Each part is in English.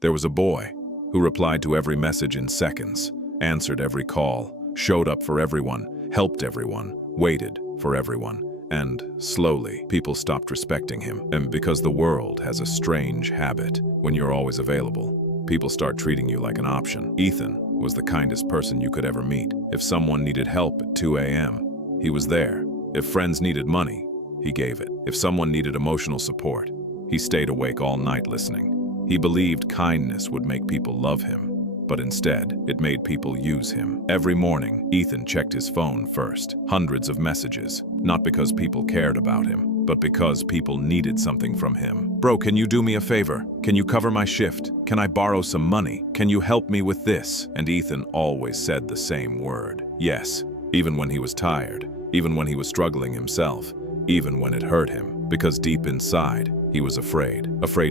There was a boy who replied to every message in seconds, answered every call, showed up for everyone, helped everyone, waited for everyone. And slowly, people stopped respecting him. And because the world has a strange habit, when you're always available, people start treating you like an option. Ethan was the kindest person you could ever meet. If someone needed help at 2 a.m., he was there. If friends needed money, he gave it. If someone needed emotional support, he stayed awake all night listening. He believed kindness would make people love him, but instead, it made people use him. Every morning, Ethan checked his phone first. Hundreds of messages, not because people cared about him, but because people needed something from him. Bro, can you do me a favor? Can you cover my shift? Can I borrow some money? Can you help me with this? And Ethan always said the same word. Yes, even when he was tired, even when he was struggling himself, even when it hurt him, because deep inside, he was afraid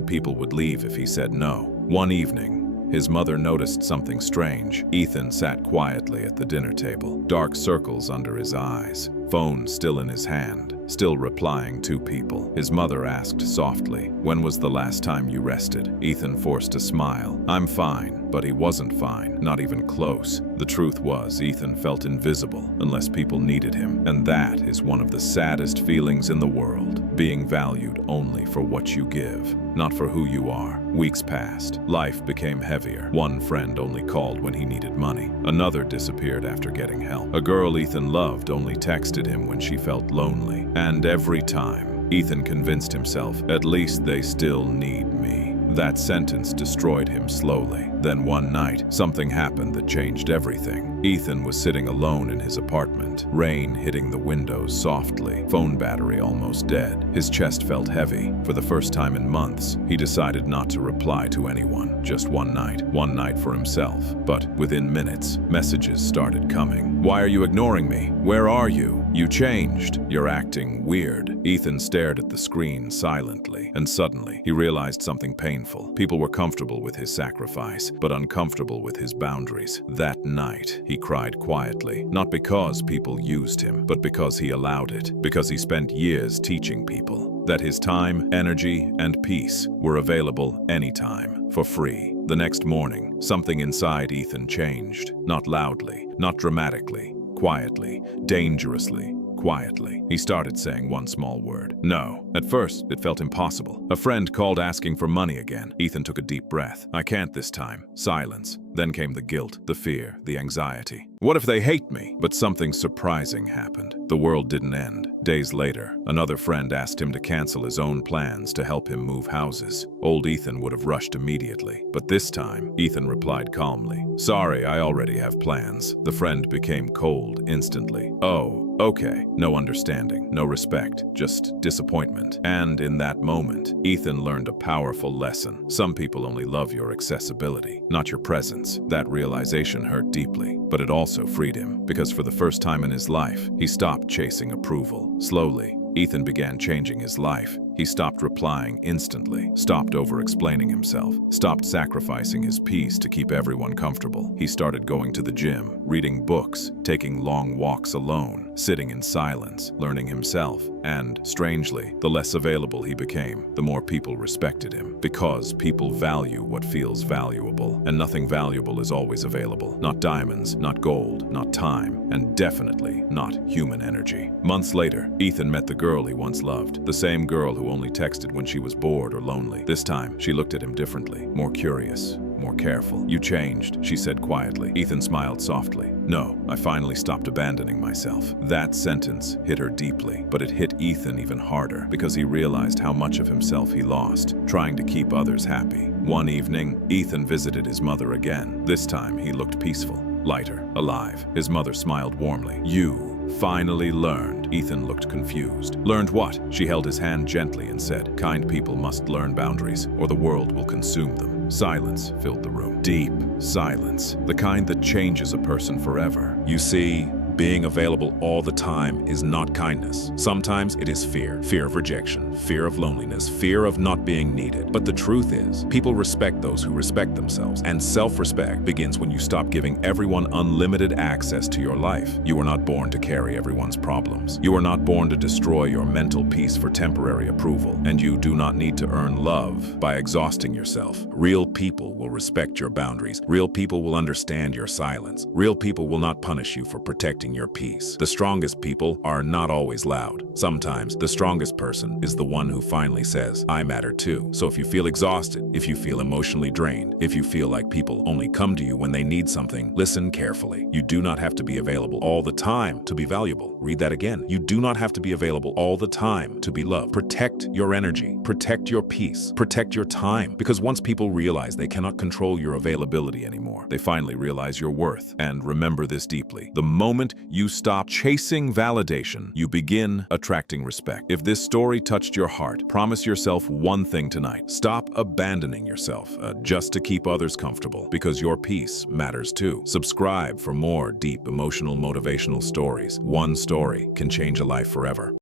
people would leave if he said no. One evening, his mother noticed something strange. Ethan sat quietly at the dinner table, dark circles under his eyes, phone still in his hand, still replying to people. His mother asked softly, "When was the last time you rested?" Ethan forced a smile. "I'm fine," but he wasn't fine, not even close. The truth was, Ethan felt invisible unless people needed him, and that is one of the saddest feelings in the world, being valued only for what you give, not for who you are. Weeks passed. Life became heavier. One friend only called when he needed money. Another disappeared after getting help. A girl Ethan loved only texted him when she felt lonely. And every time, Ethan convinced himself, at least they still need me. That sentence destroyed him slowly. Then one night, something happened that changed everything. Ethan was sitting alone in his apartment, rain hitting the windows softly, phone battery almost dead. His chest felt heavy. For the first time in months, he decided not to reply to anyone. Just one night for himself. But within minutes, messages started coming. "Why are you ignoring me? Where are you? You changed. You're acting weird." Ethan stared at the screen silently, and suddenly, he realized something painful. People were comfortable with his sacrifice, but uncomfortable with his boundaries. That night, he cried quietly, not because people used him, but because he allowed it, because he spent years teaching people that his time, energy, and peace were available anytime, for free. The next morning, something inside Ethan changed, not loudly, not dramatically, quietly, dangerously, quietly. He started saying one small word. No. At first, it felt impossible. A friend called asking for money again. Ethan took a deep breath. "I can't this time." Silence. Then came the guilt, the fear, the anxiety. What if they hate me? But something surprising happened. The world didn't end. Days later, another friend asked him to cancel his own plans to help him move houses. Old Ethan would have rushed immediately. But this time, Ethan replied calmly, "Sorry, I already have plans." The friend became cold instantly. "Oh, okay." No understanding, no respect, just disappointment. And in that moment, Ethan learned a powerful lesson. Some people only love your accessibility, not your presence. That realization hurt deeply, but it also freed him, because for the first time in his life, he stopped chasing approval. Slowly, Ethan began changing his life. He stopped replying instantly, stopped over-explaining himself, stopped sacrificing his peace to keep everyone comfortable. He started going to the gym, reading books, taking long walks alone, sitting in silence, learning himself. And, strangely, the less available he became, the more people respected him. Because people value what feels valuable, and nothing valuable is always available. Not diamonds, not gold, not time, and definitely not human energy. Months later, Ethan met the girl he once loved, the same girl who only texted when she was bored or lonely. This time, she looked at him differently, more curious, more careful. "You changed," she said quietly. Ethan smiled softly. "No, I finally stopped abandoning myself." That sentence hit her deeply, but it hit Ethan even harder because he realized how much of himself he lost, trying to keep others happy. One evening, Ethan visited his mother again. This time, he looked peaceful, lighter, alive. His mother smiled warmly. "You finally learned." Ethan looked confused. "Learned what?" She held his hand gently and said, "Kind people must learn boundaries, or the world will consume them." Silence filled the room. Deep silence. The kind that changes a person forever. "You see, Being available all the time is not kindness. Sometimes it is fear. Fear of rejection, fear of loneliness, fear of not being needed. But the truth is, people respect those who respect themselves, and self-respect begins when you stop giving everyone unlimited access to your life. You were not born to carry everyone's problems. You are not born to destroy your mental peace for temporary approval, and you do not need to earn love by exhausting yourself. Real people will respect your boundaries. Real people will understand your silence. Real people will not punish you for protecting your peace. The strongest people are not always loud. Sometimes the strongest person is the one who finally says, I matter too. So if you feel exhausted, if you feel emotionally drained, if you feel like people only come to you when they need something, listen carefully. You do not have to be available all the time to be valuable. Read that again. You do not have to be available all the time to be loved. Protect your energy. Protect your peace. Protect your time. Because once people realize they cannot control your availability anymore, they finally realize your worth. And remember this deeply. The moment you stop chasing validation, you begin attracting respect. If this story touched your heart, promise yourself one thing tonight. Stop abandoning yourself just to keep others comfortable, because your peace matters too. Subscribe for more deep, emotional, motivational stories. One story can change a life forever.